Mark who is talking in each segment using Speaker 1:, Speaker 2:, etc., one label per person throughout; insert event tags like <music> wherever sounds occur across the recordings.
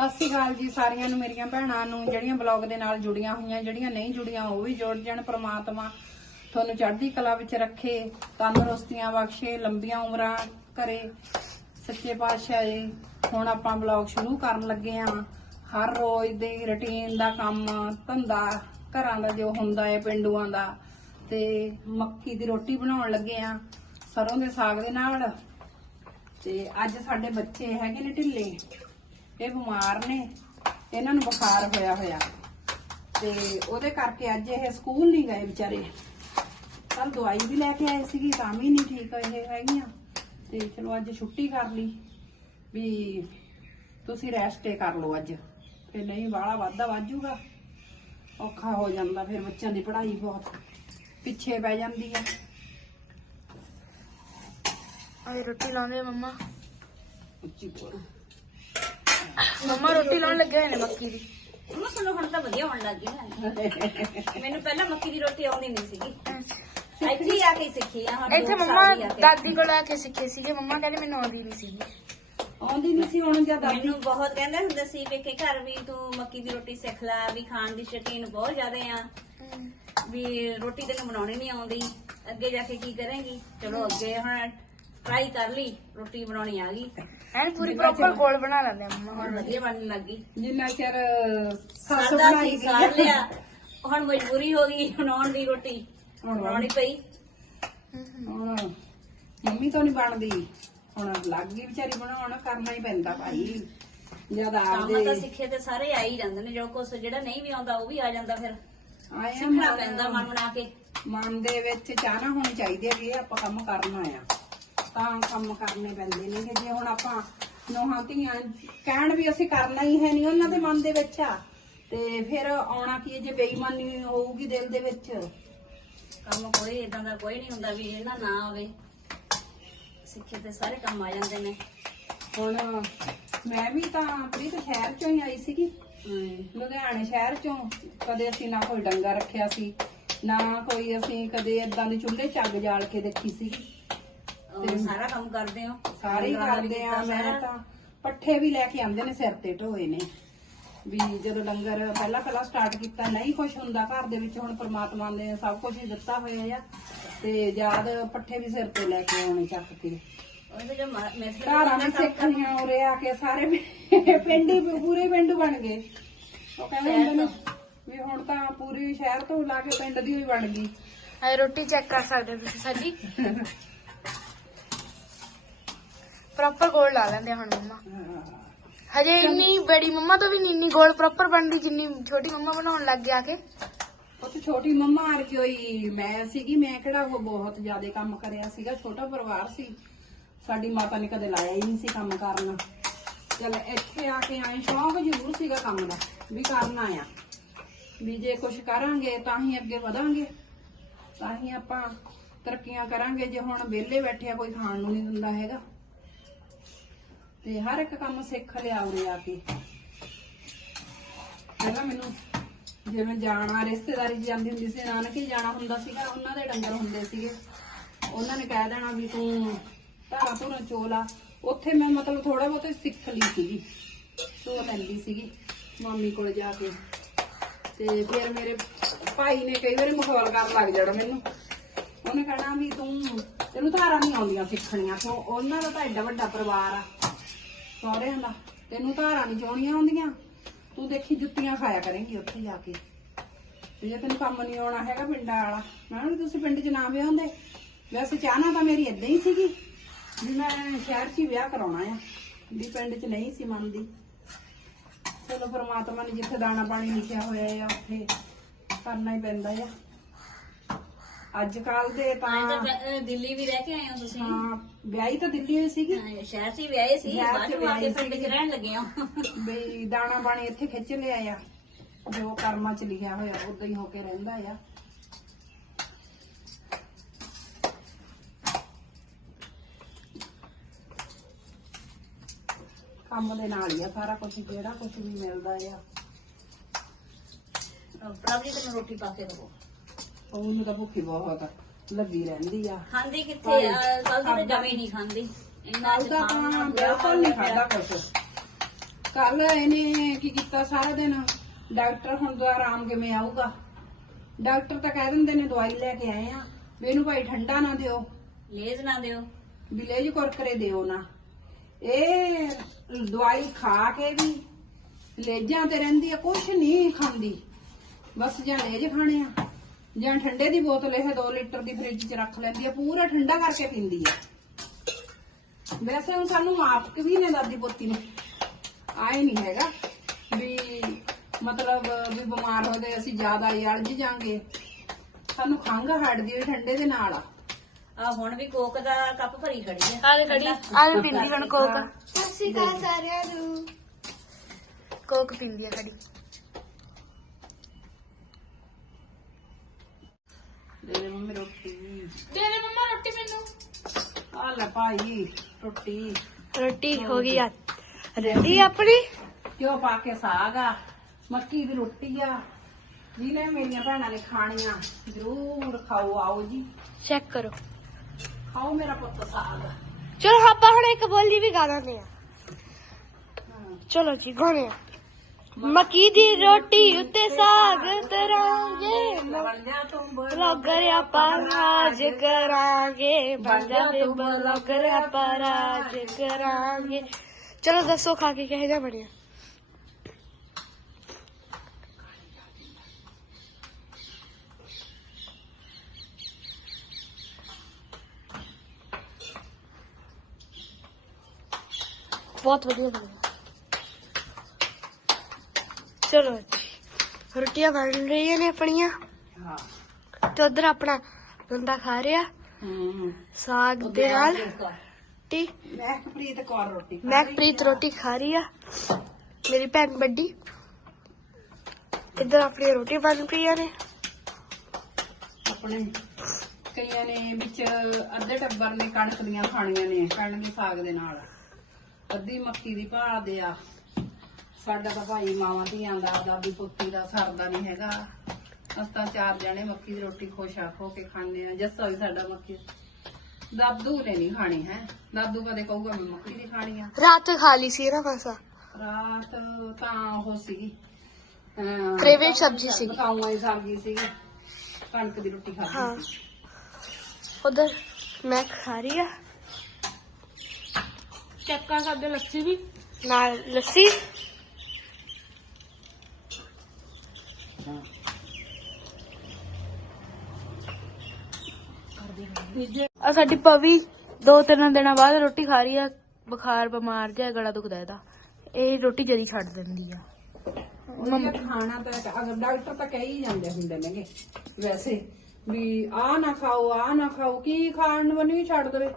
Speaker 1: ਸਤਿ ਸ਼੍ਰੀ ਅਕਾਲ ਜੀ ਸਾਰੀਆਂ ਨੂੰ, ਮੇਰੀਆਂ ਭੈਣਾਂ ਨੂੰ, ਜਿਹੜੀਆਂ ਬਲੌਗ ਦੇ ਨਾਲ ਜੁੜੀਆਂ ਹੋਈਆਂ, ਜਿਹੜੀਆਂ ਨਹੀਂ ਜੁੜੀਆਂ, ਉਹ ਵੀ ਜੁੜ ਜਾਣ, ਪ੍ਰਮਾਤਮਾ ਤੁਹਾਨੂੰ ਚੜ੍ਹਦੀ ਕਲਾ ਵਿੱਚ ਰੱਖੇ, ਤੰਦਰੁਸਤੀਆਂ ਬਖਸ਼ੇ, ਲੰਬੀਆਂ ਉਮਰਾਂ ਕਰੇ। ਸੱਚੇ ਪਾਤਸ਼ਾਹ ਜੀ, ਹੁਣ ਆਪਾਂ ਬਲੌਗ ਸ਼ੁਰੂ ਕਰਨ ਲੱਗੇ ਆਂ ਹਰ ਰੋਜ਼ ਦੀ ਰੁਟੀਨ ਦਾ ਕੰਮ, ਧੰਦਾ, ਘਰਾਂ ਦਾ ਜੋ ਹੁੰਦਾ ਹੈ, ਪਿੰਡੂਆਂ ਦਾ। ਤੇ ਮੱਕੀ ਦੀ ਰੋਟੀ ਬਣਾਉਣ ਲੱਗੇ ਆਂ ਸਰੋਂ ਦੇ ਸਾਗ ਦੇ ਨਾਲ। ਤੇ ਅੱਜ ਸਾਡੇ ਬੱਚੇ ਹੈਗੇ ਨੇ ਢਿੱਲੇ। ਇਹ ਬਿਮਾਰ ਨੇ। ਇਹਨਾਂ ਨੂੰ ਬੁਖਾਰ ਹੋਇਆ ਹੋਇਆ। ਤੇ ਉਹਦੇ ਕਰਕੇ ਅੱਜ ਇਹ ਸਕੂਲ ਨਹੀਂ ਗਏ ਵਿਚਾਰੇ। ਕੱਲ ਦਵਾਈ ਵੀ ਲੈ ਕੇ ਆਏ ਸੀਗੀ ਤਾਂ ਵੀ ਨਹੀਂ ਠੀਕ ਇਹ ਹੈਗੀਆਂ। ਤੇ ਚਲੋ ਅੱਜ ਛੁੱਟੀ ਕਰ ਲਈ ਵੀ ਤੁਸੀਂ ਰੈਸਟ ਕਰ ਲਓ ਅੱਜ। ਤੇ ਨਹੀਂ ਬਾਹਲਾ ਵਾਧਾ ਵਾਜੂਗਾ। ਔਖਾ ਹੋ ਜਾਂਦਾ ਫਿਰ ਬੱਚਿਆਂ ਦੀ ਪੜ੍ਹਾਈ ਬਹੁਤ। ਪਿੱਛੇ ਪੈ ਜਾਂਦੀ ਹੈ
Speaker 2: ਅਰੇ ਰੋਟੀ ਲਾਉਂਦੇ ਮੰਮਾ।
Speaker 1: ਉੱਚੀ ਬੋਲ।
Speaker 2: ਮੰਮਾ ਰੋਟੀ ਲਾਉਣ ਲੱਗੇ ਹੋਏ ਨੇ ਮੱਕੀ ਦੀ।
Speaker 3: ਮੰਮਾ ਸਾਨੂੰ ਹੁਣ ਤਾਂ ਵਧੀਆ ਹੋਣ ਲੱਗ ਗਈ ਨਾ ਮੈਨੂੰ ਪਹਿਲਾਂ ਮੱਕੀ ਦੀ ਰੋਟੀ ਆਉਂਦੀ ਨਹੀਂ ਸੀਗੀ। ਇੱਥੇ ਹੀ ਆ ਕੇ ਸਿੱਖੀ ਆ ਹੁਣ
Speaker 2: ਇੱਥੇ
Speaker 3: ਦੋ
Speaker 2: ਮੰਮਾ
Speaker 3: ਸਾਲ ਹੀ ਆ ਕੇ।
Speaker 2: ਦਾਦੀ ਕੋਲ ਆ ਕੇ ਸਿੱਖੇ ਸੀਗੇ। ਮੰਮਾ ਕਹਿੰਦੇ ਮੈਨੂੰ ਆਉਂਦੀ ਨਹੀਂ ਸੀਗੀ।
Speaker 1: ਆਉਂਦੀ ਨਹੀਂ ਸੀ ਹੁਣ ਜਦ ਦਾਦੀ
Speaker 3: ਮੈਨੂੰ ਬਹੁਤ ਕਹਿੰਦੇ ਹੁੰਦੇ ਸੀ ਵੀ ਕਿ ਘਰ ਵੀ ਤੂੰ ਮੱਕੀ ਦੀ ਰੋਟੀ ਸਿੱਖ ਲੈ ਵੀ ਖਾਣ ਦੀ ਸ਼ੌਕੀਨ ਬਹੁਤ ਜ਼ਿਆਦਾ ਆ। ਵੀ ਰੋਟੀ ਤੈਨੂੰ ਬਣਾਉਣੀ ਨਹੀਂ ਆਉਂਦੀ। ਅੱਗੇ ਜਾ ਕੇ ਕੀ ਕਰੇਂਗੀ? ਚਲੋ ਅੱਗੇ ਹੁਣ ਟਰਾਈ ਕਰ ਲਈ ਰੋਟੀ ਬਣਾਉਣੀ ਆ ਗਈ।
Speaker 2: ਐਨ ਪੂਰੀ ਪ੍ਰੋਪਰ ਗੋਲ ਬਣਾ ਲੈਂਦੇ ਆ ਮੰਮਾ
Speaker 3: ਹੁਣ ਵਧੀਆ ਬਣਨ ਲੱਗ ਗਈ।
Speaker 1: ਜਿੰਨਾ ਚਿਰ ਸੱਸ
Speaker 3: ਸਾਦਾ
Speaker 1: ਬਣਾਈ
Speaker 3: ਸੀ
Speaker 1: ਗਈ।
Speaker 3: ਸਾਰ ਲਿਆ। ਹੁਣ ਮਜਬੂਰੀ ਹੋ ਗਈ ਬਣਾਉਣ ਦੀ ਰੋਟੀ।
Speaker 1: ਹੁਣ
Speaker 3: ਬਣਾਉਣੀ ਪਈ।
Speaker 1: ਹੁਣ ਮੰਮੀ ਤੋਂ ਨਹੀਂ ਬਣਦੀ। ਹੁਣ ਲੱਗ ਗਈ ਵਿਚਾਰੀ ਬਣਾਉਣ ਕਰਨਾ ਹੀ ਪੈਂਦਾ ਭਾਈ। ਜਦ
Speaker 3: ਕੰਮ ਤਾਂ
Speaker 1: ਆਪਦੇ
Speaker 3: ਸਿੱਖੇ ਤੇ ਸਾਰੇ ਆ ਹੀ ਜਾਂਦੇ ਨੇ ਜੋ ਕੁਛ ਜਿਹੜਾ ਨਹੀਂ ਵੀ ਆਉਂਦਾ ਉਹ ਵੀ ਆ ਜਾਂਦਾ ਫਿਰ।
Speaker 1: ਆਇਆ
Speaker 3: ਸਿੱਖਣਾ ਪੈਂਦਾ ਮਨ ਬਣਾ ਕੇ।
Speaker 1: ਮਨ ਦੇ ਵਿੱਚ ਚਾਹਨਾ ਹੋਣੀ ਚਾਹੀਦੀ ਹੈ ਵੀ ਇਹ ਆਪਾਂ ਕੰਮ ਕਰਨਾ ਆ ਤਾਂ ਕੰਮ ਕਰਨੇ ਪੈਂਦੇ ਨੇ ਕਿ ਜੇ ਹੁਣ ਆਪਾਂ ਨੋਹਾਂ ਧੀਆਂ ਕਹਿਣ ਵੀ ਅਸੀਂ ਕਰਨਾ ਹੀ ਹੈ ਨਹੀਂ ਉਹਨਾਂ ਦੇ ਮਨ ਦੇ ਵਿੱਚ ਆ ਤੇ ਫਿਰ ਆਉਣਾ ਕੀ ਹੈ ਜੇ ਬੇਈਮਾਨੀ ਹੋਊਗੀ ਦਿਲ ਦੇ ਵਿੱਚ?
Speaker 3: ਕੰਮ ਕੋਈ ਇਦਾਂ ਦਾ ਕੋਈ ਨਹੀਂ ਹੁੰਦਾ ਵੀ ਇਹਨਾਂ ਨਾ ਆਵੇ। ਸਿੱਖੇ ਤੇ ਸਾਰੇ ਕੰਮ ਆ ਜਾਂਦੇ ਨੇ।
Speaker 1: ਹੁਣ ਮੈਂ ਵੀ ਤਾਂ ਪ੍ਰੀਤ ਸ਼ਹਿਰ ਚੋਂ ਹੀ ਆਈ ਸੀਗੀ। ਲੁਧਿਆਣੇ ਸ਼ਹਿਰ ਚੋਂ। ਕਦੇ ਅਸੀਂ ਨਾ ਕੋਈ ਡੰਗਾ ਰੱਖਿਆ ਸੀ ਨਾ ਕੋਈ ਅਸੀਂ ਕਦੇ ਇਦਾਂ ਦੇ ਚੁੱਲ੍ਹੇ ਚੱਗ ਜਾਲ ਕੇ ਦੇਖੀ ਸੀ।
Speaker 3: ਉਹ ਸਾਰਾ ਕੰਮ ਕਰਦੇ ਹੋ?
Speaker 1: ਸਾਰੇ ਹੀ ਕਰਦੇ ਆ ਮੈਂ। ਤਾਂ ਪੱਠੇ ਵੀ ਲੈ ਕੇ ਆਂਦੇ ਨੇ ਸਿਰ ਤੇ ਢੋਏ ਨੇ। ਵੀ ਜਦੋਂ ਲੰਗਰ ਪਹਿਲਾਂ ਪਹਿਲਾਂ ਸਟਾਰਟ ਕੀਤਾ ਨਹੀਂ ਕੁਝ ਹੁੰਦਾ ਘਰ ਦੇ ਵਿੱਚ ਹੁਣ ਪ੍ਰਮਾਤਮਾ ਨੇ ਸਭ ਕੁਝ ਹੀ ਦਿੱਤਾ ਹੋਇਆ ਆ। ਤੇ ਜਦ ਪੱਠੇ ਵੀ ਸਿਰ ਤੇ ਲੈ ਕੇ ਆਉਣੇ ਚੱਕ ਕੇ।
Speaker 3: ਉਹਦੇ ਜੋ ਮਿਸਤਰੀ
Speaker 1: ਘਰਾਂ ਵੀ ਸਿੱਖਣੀਆਂ ਉਰੇ ਆ ਕੇ ਸਾਰੇ <laughs> ਪਿੰਡ ਹੀ ਪੂਰੇ ਪਿੰਡ ਬਣ ਗਏ। ਉਹ ਕਹਿੰਦੇ ਹੁੰਦੇ ਨੇ ਵੀ ਹੁਣ ਤਾਂ ਪੂਰੀ ਸ਼ਹਿਰ ਤੋਂ ਲਾ ਕੇ ਪਿੰਡ ਦੀ ਹੋਈ ਬਣ ਗਈ।
Speaker 2: ਰੋਟੀ ਚੈੱਕ ਕਰ ਸਕਦੇ ਹੋ ਤੁਸੀਂ ਸਾਡੀ? <laughs> ਪ੍ਰੋਪਰ ਗੋਲ ਲਾ ਲੈਂਦੇ ਆ ਹੁਣ ਮੰਮਾ। ਹਜੇ ਇੰਨੀ ਬੜੀ ਮੰਮਾ ਤੋਂ ਵੀ ਨਹੀਂ ਇੰਨੀ ਗੋਲ ਪ੍ਰੋਪਰ ਬਣਦੀ, ਜਿੰਨੀ ਛੋਟੀ ਮੰਮਾ ਬਣਾਉਣ ਲੱਗ ਗਿਆ ਕੇ।
Speaker 1: ਉਹ ਤੇ ਛੋਟੀ ਮੰਮਾ ਆ ਕੇ ਹੋਈ। ਮੈਂ ਸੀਗੀ, ਮੈਂ ਕਿਹੜਾ ਉਹ ਬਹੁਤ ਜ਼ਿਆਦਾ ਕੰਮ ਕਰਿਆ ਸੀਗਾ, ਛੋਟਾ ਪਰਿਵਾਰ ਸੀ। ਸਾਡੀ ਮਾਤਾ ਨੇ ਕਦੇ ਲਾਇਆ ਹੀ ਨਹੀਂ ਸੀ ਕੰਮ ਕਰਨਾ। ਚਲ ਇੱਥੇ ਆ ਕੇ ਆਏ ਸ਼ੌਂਕ ਜ਼ਰੂਰ ਸੀਗਾ ਕੰਮ ਦਾ, ਵੀ ਕਰਨਾ ਆ ਵੀ ਜੇ ਕੁਝ ਕਰਾਂਗੇ ਤਾਂ ਹੀ ਅੱਗੇ ਵਧਾਂਗੇ, ਤਾਂ ਹੀ ਆਪਾਂ ਤਰੱਕੀਆਂ ਕਰਾਂਗੇ। ਜੇ ਹੁਣ ਵਿਹਲੇ ਬੈਠੇ ਆ, ਕੋਈ ਖਾਣ ਨੂੰ ਨਹੀਂ ਦਿੰਦਾ ਹੈਗਾ। ਤੇ ਹਰ ਇੱਕ ਕੰਮ ਸਿੱਖ ਲਿਆ ਉਰੇ ਆ ਕੇ ਪਹਿਲਾਂ ਮੈਨੂੰ ਜਿਵੇਂ ਜਾਣਾ ਰਿਸ਼ਤੇਦਾਰੀ 'ਚ ਜਾਂਦੀ ਹੁੰਦੀ ਸੀ, ਨਾਨਕੇ ਜਾਣਾ ਹੁੰਦਾ ਸੀਗਾ, ਉਹਨਾਂ ਦੇ ਡੰਗਰ ਹੁੰਦੇ ਸੀਗੇ। ਉਹਨਾਂ ਨੇ ਕਹਿ ਦੇਣਾ ਵੀ ਤੂੰ ਧਾਰਾ ਧੁਰਾ ਚੋਲਾ। ਉੱਥੇ ਮੈਂ ਮਤਲਬ ਥੋੜਾ ਬਹੁਤ ਸਿੱਖ ਲਈ ਸੀਗੀ। ਸੋ ਲੈਂਦੀ ਸੀਗੀ ਮੰਮੀ ਕੋਲ ਜਾ ਕੇ। ਤੇ ਫਿਰ ਮੇਰੇ ਭਾਈ ਨੇ ਕਈ ਵਾਰੀ ਮਖੌਲ ਕਰਨ ਲੱਗ ਜਾਣਾ ਮੈਨੂੰ। ਉਹਨੇ ਕਹਿਣਾ ਵੀ ਤੂੰ, ਤੈਨੂੰ ਧਾਰਾ ਨਹੀਂ ਆਉਂਦੀਆਂ ਸਿੱਖਣੀਆਂ, ਤੂੰ ਉਹਨਾਂ ਦਾ ਤਾਂ ਐਡਾ ਵੱਡਾ ਪਰਿਵਾਰ ਆ। ਸਹੁਰਿਆਂ ਦਾ। ਤੈਨੂੰ ਧਾਰਾਂ ਨਹੀਂ ਚੋਣੀਆਂ ਆਉਂਦੀਆਂ ਤੂੰ ਦੇਖੀ ਜੁੱਤੀਆਂ ਖਾਇਆ ਕਰੇਂਗੀ ਉੱਥੇ ਜਾ ਕੇ। ਤੇ ਜੇ ਤੈਨੂੰ ਕੰਮ ਨਹੀਂ ਆਉਣਾ ਹੈਗਾ ਪਿੰਡਾਂ ਵਾਲਾ, ਮੈਂ ਕਿਹਾ ਤੁਸੀਂ ਪਿੰਡ 'ਚ ਨਾ ਵਿਆਹ ਹੁੰਦੇ ਵੈਸੇ ਚਾਹਨਾ ਤਾਂ ਮੇਰੀ ਇਦਾਂ ਹੀ ਸੀਗੀ ਵੀ ਮੈਂ ਸ਼ਹਿਰ 'ਚ ਹੀ ਵਿਆਹ ਕਰਾਉਣਾ ਆ, ਵੀ ਪਿੰਡ 'ਚ ਨਹੀਂ ਸੀ ਮੰਨਦੀ। ਚਲੋ ਪਰਮਾਤਮਾ ਨੇ ਜਿੱਥੇ ਦਾਣਾ ਪਾਣੀ ਲਿਖਿਆ ਹੋਇਆ ਆ, ਉੱਥੇ ਕਰਨਾ ਹੀ ਪੈਂਦਾ ਆ। ਅੱਜ ਕੱਲ ਦੇ
Speaker 3: ਤਾਂ ਅਹ ਦਿੱਲੀ ਵੀ ਰਹਿ ਕੇ ਆਏ ਹੋ ਤੁਸੀਂ।
Speaker 1: ਹਾਂ ਵਿਆਹੀ ਤਾਂ ਦਿੱਲੀ ਹੋਈ ਸੀਗੀ।
Speaker 3: ਹਾਂ, ਸ਼ਹਿਰ 'ਚ ਹੀ ਵਿਆਹੇ ਸੀ
Speaker 1: ਸ਼ਹਿਰ 'ਚ
Speaker 3: ਬਾਅਦ ਚ ਆ ਕੇ
Speaker 1: ਵਿਆਹੇ
Speaker 3: ਪਿੰਡ 'ਚ ਰਹਿਣ ਲੱਗੇ ਹੋ।
Speaker 1: ਬਈ ਦਾਣਾ ਪਾਣੀ ਇੱਥੇ ਖਿੱਚ ਲਿਆ ਆ ਜੋ ਕਰਮਾਂ ਚ ਲਿਖਿਆ ਹੋਇਆ ਉਦਾਂ ਹੀ ਹੋ ਕੇ ਰਹਿੰਦਾ ਆ। ਕੰਮ ਦੇ ਨਾਲ ਹੀ ਆ ਸਾਰਾ ਕੁਝ ਜਿਹੜਾ ਕੁਝ ਵੀ ਮਿਲਦਾ ਆ।
Speaker 3: ਪ੍ਰਭ ਜੀ ਤੈਨੂੰ ਰੋਟੀ ਪਾ ਕੇ ਦਵੋ
Speaker 1: ਉਹਨੂੰ ਤਾਂ ਭੁੱਖੀ ਬਹੁਤ ਲੱਗੀ ਰਹਿੰਦੀ ਆ।
Speaker 3: ਖਾਂਦੀ ਕਿੱਥੇ ਆ? ਕੱਲ ਦੀ ਤਾਂ ਜਮੇ ਨਹੀਂ ਖਾਂਦੀ। ਇੰਨਾ
Speaker 1: ਕੱਲ ਦਾ
Speaker 3: ਖਾਣਾ
Speaker 1: ਤਾਂ ਬਿਲਕੁਲ ਨਹੀਂ ਖਾਦਾ ਕੁਝ ਕੱਲ ਇਹਨੇ ਕੀ ਕੀਤਾ ਸਾਰਾ ਦਿਨ? ਡਾਕਟਰ ਹੁਣ ਦਾ ਆਰਾਮ ਕਿਵੇਂ ਆਊਗਾ? ਡਾਕਟਰ ਤਾਂ ਕਹਿ ਦਿੰਦੇ ਨੇ ਦਵਾਈ ਲੈ ਕੇ ਆਏ ਆ। ਵੀ ਇਹਨੂੰ ਭਾਈ ਠੰਡਾ ਨਾ ਦਿਓ।
Speaker 3: ਲੇਜ਼ ਨਾ ਦਿਓ।
Speaker 1: ਵਿਲੇਜ ਕੁਰਕਰੇ ਦਿਓ ਨਾ। ਇਹ ਦਵਾਈ ਖਾ ਕੇ ਵੀ ਲੇਜਾਂ ਤੇ ਰਹਿੰਦੀ ਆ ਕੁਛ ਨਹੀਂ ਖਾਂਦੀ। ਬਸ ਜਾਂ ਲੇਜ ਖਾਣੇ ਆ। ਜਾਂ ਠੰਡੇ ਦੀ ਬੋਤਲ ਇਹ 2 ਲੀਟਰ ਦੀ ਫ੍ਰਿਜ 'ਚ ਰੱਖ ਲੈਂਦੀ ਆ ਪੂਰਾ ਠੰਡਾ ਕਰਕੇ ਪੀਂਦੀ ਆ। ਵੈਸੇ ਹੁਣ ਸਾਨੂੰ ਮਾਫਕ ਵੀ ਨੇ ਦਾਦੀ ਪੋਤੀ ਨੂੰ ਆਏ ਨਹੀਂ ਹੈਗਾ ਵੀ ਮਤਲਬ ਵੀ ਬਿਮਾਰ ਹੋ ਗਏ ਅਸੀਂ ਜ਼ਿਆਦਾ ਹੀ ਅਲਝ ਜਾਾਂਗੇ। ਸਾਨੂੰ ਖੰਘ ਹਟਦੀ ਹੋਈ ਠੰਡੇ ਦੇ ਨਾਲ ਆ।
Speaker 3: ਆ ਹੁਣ ਵੀ ਕੋਕ ਦਾ ਕੱਪ ਭਰੀ ਖੜੀ ਆ।
Speaker 2: ਆਲੇ ਖੜੀ ਆਲੇ ਪਿੰਦੀ ਹੁਣ ਕੋਕ।
Speaker 1: ਸਤਿ
Speaker 2: ਸ਼੍ਰੀ ਅਕਾਲ ਸਾਰਿਆਂ ਨੂੰ। ਕੋਕ ਪਿੰਦੀ ਆ ਖੜੀ।
Speaker 1: ਦੇ ਦੇ ਮੰਮੀ ਰੋਟੀ।
Speaker 2: ਦੇ ਦੇ ਮੰਮਾ ਰੋਟੀ ਮੈਨੂੰ।
Speaker 1: ਆ ਲੈ ਭਾਈ ਰੋਟੀ।
Speaker 2: ਰੋਟੀ ਹੋ ਗਈ ਆ। ਰੈਡੀ ਆਪਣੀ?
Speaker 1: ਕਿਉਂ ਪਾ ਕੇ ਸਾਗ ਆ ਮੱਕੀ ਦੀ ਰੋਟੀ ਆ। ਜਿਹਨੇ ਮੇਰੀਆਂ ਭੈਣਾਂ ਨੇ ਖਾਣੀਆਂ ਜ਼ਰੂਰ ਖਾਓ ਆਓ ਜੀ।
Speaker 2: ਚੈੱਕ ਕਰੋ।
Speaker 1: ਖਾਓ ਮੇਰਾ ਪੁੱਤ ਸਾਗ।
Speaker 2: ਚਲੋ ਆਪਾਂ ਹੁਣ ਇੱਕ ਬੋਲੀ ਵੀ ਗਾ ਦਿੰਦੇ ਆ। ਚਲੋ ਜੀ ਗਾਣੇ ਆ। ਮੱਕੀ ਦੀ ਰੋਟੀ ਉੱਤੇ ਸਾਗ ਤਰਾਂਗੇ
Speaker 1: ਬਣ ਜਾ ਤੂੰ
Speaker 2: ਬਲੌਗਰ ਆਪਾਂ ਰਾਜ ਕਰਾਂਗੇ ਬੰਦਾ ਦੇ ਬਲੌਗਰ ਆਪਾਂ ਰਾਜ ਕਰਾਂਗੇ ਚਲੋ ਦੱਸੋ ਖਾ ਕੇ ਕਿਹੋ ਚਲੋ ਰੋਟੀਆਂ ਬਣ ਰਹੀਆਂ ਨੇ ਆਪਣੀਆਂ।
Speaker 1: ਹਾਂ।
Speaker 2: ਤੇ ਉਧਰ ਆਪਣਾ ਬੰਦਾ ਖਾ ਰਿਹਾ।
Speaker 1: ਹੂੰ।
Speaker 2: ਸਾਗ ਦੇ ਨਾਲ ਟੀ
Speaker 1: ਮਹਿਕਪ੍ਰੀਤ ਕੌਰ ਰੋਟੀ
Speaker 2: ਮੈਂ ਪ੍ਰੀਤ ਰੋਟੀ ਖਾ ਰਹੀ ਆ। ਮੇਰੀ ਭੈਣ ਵੱਡੀ। ਇੱਧਰ ਆਪਣੀ ਰੋਟੀ ਬਣ ਪਈਆਂ ਨੇ।
Speaker 1: ਆਪਣੇ ਕਈਆਂ ਨੇ ਵਿੱਚ ਅੱਧੇ ਟੱਬਰ ਨੇ ਕਣਕ ਦੀਆਂ ਖਾਣੀਆਂ ਨੇ ਕਣਕ ਦੇ ਸਾਗ ਦੇ ਨਾਲ। ਅੱਧੀ ਮੱਕੀ ਦੀ ਭਾਲਦੇ ਆ। ਸਾਡਾ ਤਾਂ ਭਾਈ ਮਾਵਾਂ ਧੀਆਂ ਦਾ ਦਾਦੀ ਪੁੱਤੀ ਦਾ ਸਰਦਾ ਨਹੀਂ ਹੈਗਾ। ਅਸੀਂ ਚਾਰ ਜਣੇ ਮੱਕੀ ਦੀ ਰੋਟੀ ਖੁਸ਼ ਆ ਹੋ ਕੇ ਖਾਂਦੇ ਆ। ਜੱਸਾ ਵੀ ਸਾਡਾ ਮੱਕੀ ਦਾਦੂ ਨੇ ਨਹੀਂ ਖਾਣੀ ਹੈ। ਦਾਦੂ ਕਦੇ ਕਹੂਗਾ ਮੈਂ ਮੱਕੀ ਦੀ ਖਾਣੀ ਆ।
Speaker 2: ਰਾਤ ਖਾ ਲਈ ਸੀ ਨਾ ਮਸਾ
Speaker 1: ਰਾਤ ਤਾਂ ਉਹ ਸੀਗੀ।
Speaker 2: Craving ਸਬਜ਼ੀ ਸੀਗੀ।
Speaker 1: ਬਤਾਊਆਂ ਦੀ ਸਬਜ਼ੀ ਸੀਗੀ। ਕਣਕ ਦੀ ਰੋਟੀ
Speaker 2: ਹਾਂ।
Speaker 1: ਖਾਧੀ ਸੀ।
Speaker 2: ਉਧਰ ਮੈਂ ਖਾ ਰਹੀ ਆ। ਚੱਕਾ ਸਾਡੇ ਲੱਸੀ ਵੀ। ਨਾਲ ਲੱਸੀ? ਆ ਸਾਡੀ ਪਵੀ ਦੋ ਤਿੰਨ ਦਿਨਾਂ ਬਾਅਦ ਰੋਟੀ ਖਾ ਰਹੀ ਆ, ਬੁਖਾਰ, ਬਿਮਾਰ ਜਿਹਾ, ਗਲਾ ਦੁਖਦਾ ਇਹਦਾ। ਇਹ ਰੋਟੀ ਜਦੀ ਛੱਡ ਦਿੰਦੀ ਆ।
Speaker 1: ਉਹਦਾ ਖਾਣਾ ਤਾਂ ਅਗਰ ਡਾਕਟਰ ਤਾਂ ਕਹੀ ਹੀ ਜਾਂਦੇ ਹੁੰਦੇ ਨੇਗੇ। ਵੈਸੇ ਵੀ ਆ ਨਾ ਖਾਓ ਆ ਨਾ ਖਾਓ, ਕੀ ਖਾਣ ਨੂੰ ਨਹੀਂ ਛੱਡ ਦੇਵੇ।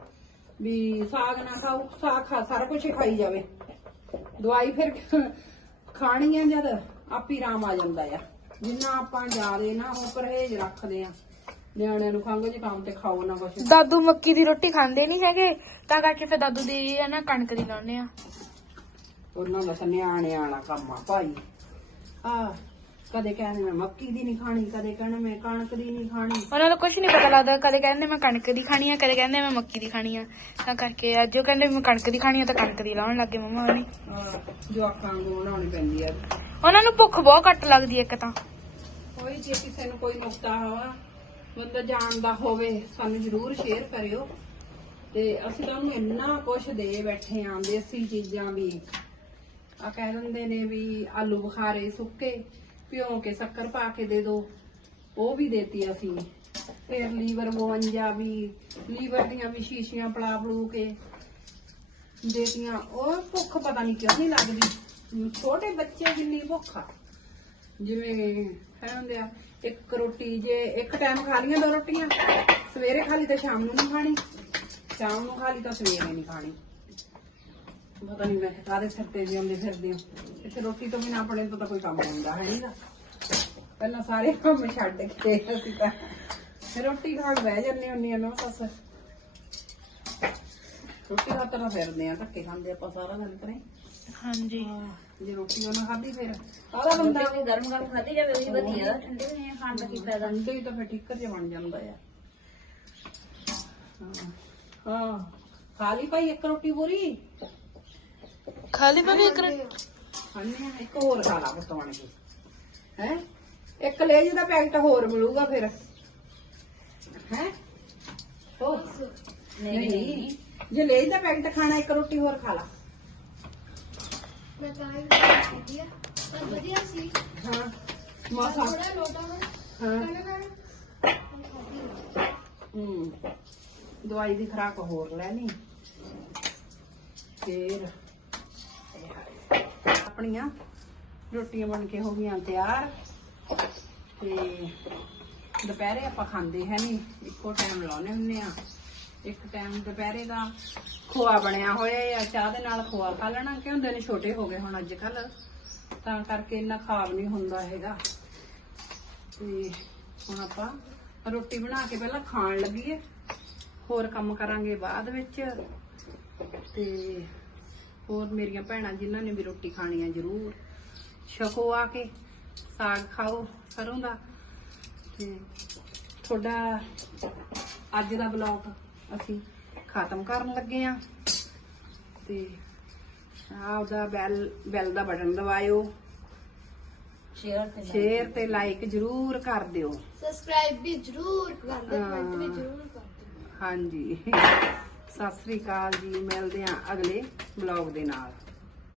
Speaker 1: ਵੀ ਸਾਗ ਨਾ ਖਾਓ, ਸਾਗ ਖਾ, ਸਾਰਾ ਕੁਝ ਖਾਈ ਜਾਵੇ। ਦਵਾਈ ਫਿਰ ਖਾਣੀ ਆ ਜਦ, ਆਪੀ ਆਰਾਮ ਆ ਜਾਂਦਾ ਆ। ਜਿੰਨਾ ਆਪਾਂ ਜ਼ਿਆਦੇ ਨਾ ਉਹ ਪਰਹੇਜ ਰੱਖਦੇ ਆ। ਨਿਆਣਿਆਂ ਨੂੰ ਖੰਘ ਜ਼ੁਕਾਮ ਤੇ ਖਾਓ ਨਾ ਕੁਛ।
Speaker 2: ਦਾਦੂ ਮੱਕੀ ਦੀ ਰੋਟੀ ਖਾਂਦੇ ਨਹੀਂ ਹੈਗੇ ਤਾਂ ਕਰਕੇ ਫਿਰ ਦਾਦੂ ਦੀ ਆ ਨਾ ਕਣਕ ਦੀ ਲਾਉਨੇ ਆ।
Speaker 1: ਉਹਨਾਂ ਦਾ ਤਾਂ ਨਿਆਣਿਆਂ ਵਾਲਾ ਕੰਮ ਆ ਭਾਈ। ਆ ਕਦੇ ਕਹਿੰਦੇ ਮੈਂ ਮੱਕੀ ਦੀ ਨਹੀਂ ਖਾਣੀ ਕਦੇ ਕਹਿੰਦੇ ਮੈਂ ਕਣਕ ਦੀ ਨਹੀਂ ਖਾਣੀ।
Speaker 2: ਉਹਨਾਂ ਨੂੰ ਕੁਝ ਨਹੀਂ ਪਤਾ ਲੱਗਦਾ ਕਦੇ ਕਹਿੰਦੇ ਮੈਂ ਕਣਕ ਦੀ ਖਾਣੀ ਆ ਕਦੇ ਕਹਿੰਦੇ ਮੈਂ ਮੱਕੀ ਦੀ ਖਾਣੀ ਆ। ਤਾਂ ਕਰਕੇ ਅੱਜ ਉਹ ਕਹਿੰਦੇ ਮੈਂ ਕਣਕ ਦੀ ਖਾਣੀ ਆ ਤਾਂ ਕਣਕ ਦੀ ਲਾਉਣ ਲੱਗੇ ਮੰਮਾ ਹੋਣੀ।
Speaker 1: ਅਹ ਜਵਾਕਾਂ ਨੂੰ ਬਣਾਉਣੀ ਪੈਂਦੀ ਆ।
Speaker 2: ਉਹਨਾਂ ਨੂੰ ਭੁੱਖ ਬਹੁਤ ਘੱਟ ਲੱਗਦੀ ਹੈ ਇੱਕ ਤਾਂ।
Speaker 1: ਕੋਈ ਜੇ ਕਿਸੇ ਨੂੰ ਕੋਈ ਨੁਕਤਾ ਹੋਵਾ। ਬੰਦਾ ਜਾਣਦਾ ਹੋਵੇ, ਸਾਨੂੰ ਜ਼ਰੂਰ ਸ਼ੇਅਰ ਕਰਿਓ। ਤੇ ਅਸੀਂ ਤੁਹਾਨੂੰ ਇੰਨਾ ਕੁਝ ਦੇ ਬੈਠੇ ਆਂ ਦੇਸੀ ਚੀਜ਼ਾਂ ਵੀ ਆ ਕਹਿ ਦਿੰਦੇ ਨੇ ਵੀ ਆਲੂ ਬੁਖਾਰੇ ਸੁੱਕੇ, ਭਿਉਂ ਕੇ ਸ਼ੱਕਰ ਪਾ ਕੇ ਦੇ ਦਿਓ ਉਹ ਵੀ ਦੇਤੀ ਅਸੀਂ। ਫਿਰ ਲੀਵਰ 52 ਵੀ, ਲੀਵਰ ਦੀਆਂ ਵੀ ਸ਼ੀਸ਼ੀਆਂ ਪਲਾ ਪਲੂ ਕੇ ਦੇਤੀਆਂ। ਉਹ ਭੁੱਖ ਪਤਾ ਨਹੀਂ ਕਿਉਂ ਨਹੀਂ ਲੱਗਦੀ। ਛੋਟੇ ਬੱਚੇ ਜਿੰਨੀ ਭੁੱਖ ਆ। ਜਿਵੇਂ ਹੈ ਹੁੰਦੇ ਆ ਇੱਕ ਰੋਟੀ ਜੇ ਇੱਕ ਟਾਈਮ ਖਾ ਲੀਆਂ ਦੋ ਰੋਟੀਆਂ, ਸਵੇਰੇ ਖਾ ਲਈ ਤਾਂ ਸ਼ਾਮ ਨੂੰ ਨਹੀਂ ਖਾਣੀ। ਸ਼ਾਮ ਨੂੰ ਖਾ ਲਈ ਤਾਂ ਸਵੇਰੇ ਨਹੀਂ ਖਾਣੀ। ਪਤਾ ਨਹੀਂ ਮੈਂ ਕਾਹਦੇ ਸਿਰ ਤੇ ਜਿਉਂਦੇ ਫਿਰਦੇ ਹੋ। ਇੱਥੇ ਰੋਟੀ ਤੋਂ ਬਿਨਾਂ ਆਪਣੇ ਤੋਂ ਤਾਂ ਕੋਈ ਕੰਮ ਹੁੰਦਾ ਹੈ ਨਹੀਂਗਾ ਪਹਿਲਾਂ ਸਾਰੇ ਕੰਮ ਛੱਡ ਕੇ ਅਸੀਂ ਤਾਂ ਰੋਟੀ ਖਾਣ ਬਹਿ ਜੰਨੇ ਹੁੰਨੇ ਆ ਨਾ ਸੱਸ ਰੋਟੀ ਖਾਤਰ ਫਿਰਦੇ ਆ ਧੱਕੇ ਖਾਂਦੇ ਆਪਾਂ ਸਾਰਾ ਦਿਨ ਤਰੇ
Speaker 2: ਹਾਂਜੀ।
Speaker 1: ਜੇ ਰੋਟੀ ਉਹਨਾਂ ਖਾਧੀ ਫਿਰ। ਸਾਰਾ ਬੰਦਾ
Speaker 3: ਰੋਟੀ ਗਰਮ ਗਰਮ ਖਾਧੀ ਜਾਵੇ ਉਹੀ ਵਧੀਆ ਠੰਡੇ ਨਹੀਂ ਖਾਣ ਦਾ ਕੀ ਫਾਇਦਾ?
Speaker 1: ਅੰਡੇ ਹੀ ਤਾਂ ਫਿਰ ਠੀਕਰ ਜਿਹਾ ਬਣ ਜਾਂਦਾ ਆ। ਹਾਂ। ਹਾਂ। ਖਾ ਲਈ ਭਾਈ ਇੱਕ ਰੋਟੀ ਪੂਰੀ?
Speaker 2: ਖਾ ਲਈ ਮੈਂ ਵੀ ਇੱਕ ਰੋਟੀ?
Speaker 1: ਖਾਣੇ ਆ ਇੱਕ ਹੋਰ ਖਾ ਲਾ ਕੇ। ਹੈ? ਇੱਕ ਲੇਜ ਦਾ ਪੈਕਟ ਹੋਰ ਮਿਲੂਗਾ ਫਿਰ। ਹੈ? ਹੋ
Speaker 3: ਨਹੀਂ ਨਹੀਂ।
Speaker 1: ਜੇ ਲੇਜ ਦਾ ਪੈਕਟ ਖਾਣਾ ਇੱਕ ਰੋਟੀ ਹੋਰ ਖਾ ਲਾ।
Speaker 2: ਮੈਂ ਤਾਂ ਹੀ ਵਧੀਆ ਪਰ ਵਧੀਆ ਸੀ।
Speaker 1: ਹਾਂ। ਮਾਸਾ
Speaker 2: ਥੋੜਾ ਲੋਟਾ ਮੈਂ
Speaker 1: ਹਾਂ।
Speaker 2: ਖਾਣਾ
Speaker 1: ਹੂੰ। ਦਵਾਈ ਦੀ ਖਰਾਕ ਹੋਰ ਲੈਣੀ। ਫੇਰ। ਆਪਣੀਆਂ ਰੋਟੀਆਂ ਬਣ ਕੇ ਹੋ ਗਈਆਂ ਤਿਆਰ। ਤੇ ਦੁਪਹਿਰੇ ਆਪਾਂ ਖਾਂਦੇ ਹੈ ਨਹੀਂ ਇੱਕੋ ਟਾਈਮ ਲਾਉਨੇ ਹੁੰਨੇ ਆ ਇੱਕ ਟਾਈਮ ਦੁਪਹਿਰੇ ਦਾ ਖੋਆ ਬਣਿਆ ਹੋਇਆ ਆ ਚਾਹ ਦੇ ਨਾਲ ਖੋਆ ਖਾ ਲੈਣਾ ਕਿ ਹੁੰਦੇ ਨੇ ਛੋਟੇ ਹੋ ਗਏ ਹੁਣ ਅੱਜ ਕੱਲ ਤਾਂ ਕਰਕੇ ਇੰਨਾ ਖਾਬ ਨਹੀਂ ਹੁੰਦਾ ਹੈਗਾ। ਤੇ ਹੁਣ ਆਪਾਂ ਰੋਟੀ ਬਣਾ ਕੇ ਪਹਿਲਾਂ ਖਾਣ ਲੱਗੀਏ। ਹੋਰ ਕੰਮ ਕਰਾਂਗੇ ਬਾਅਦ ਵਿੱਚ। ਤੇ ਹੋਰ ਮੇਰੀਆਂ ਭੈਣਾਂ ਜਿਨ੍ਹਾਂ ਨੇ ਵੀ ਰੋਟੀ ਖਾਣੀ ਆ ਜ਼ਰੂਰ। ਛਕੋ ਆ ਕੇ, ਸਾਗ ਖਾਓ ਸਰੋਂ ਦਾ। ਤੇ ਤੁਹਾਡਾ ਅੱਜ ਦਾ ਬਲੌਗ ਅਸੀਂ ਖਤਮ ਕਰਨ ਲੱਗੇ ਆ ਤੇ ਆਪਦਾ ਬੈਲ ਬੈਲ ਦਾ ਬਟਨ ਦਬਾਇਓ।
Speaker 3: ਸ਼ੇਅਰ ਤੇ
Speaker 1: ਸ਼ੇਅਰ ਤੇ ਲਾਈਕ ਜ਼ਰੂਰ ਕਰ ਦਿਓ।
Speaker 2: ਸਬਸਕ੍ਰਾਈਬ ਵੀ ਜ਼ਰੂਰ ਕਰ ਦਿਓ ਕਮੈਂਟ ਵੀ। ਜ਼ਰੂਰ ਕਰ ਦਿਓ
Speaker 1: ਹਾਂਜੀ। ਸਤਿ ਸ੍ਰੀ ਅਕਾਲ ਜੀ। ਮਿਲਦੇ ਹਾਂ ਅਗਲੇ ਬਲੌਗ ਦੇ ਨਾਲ।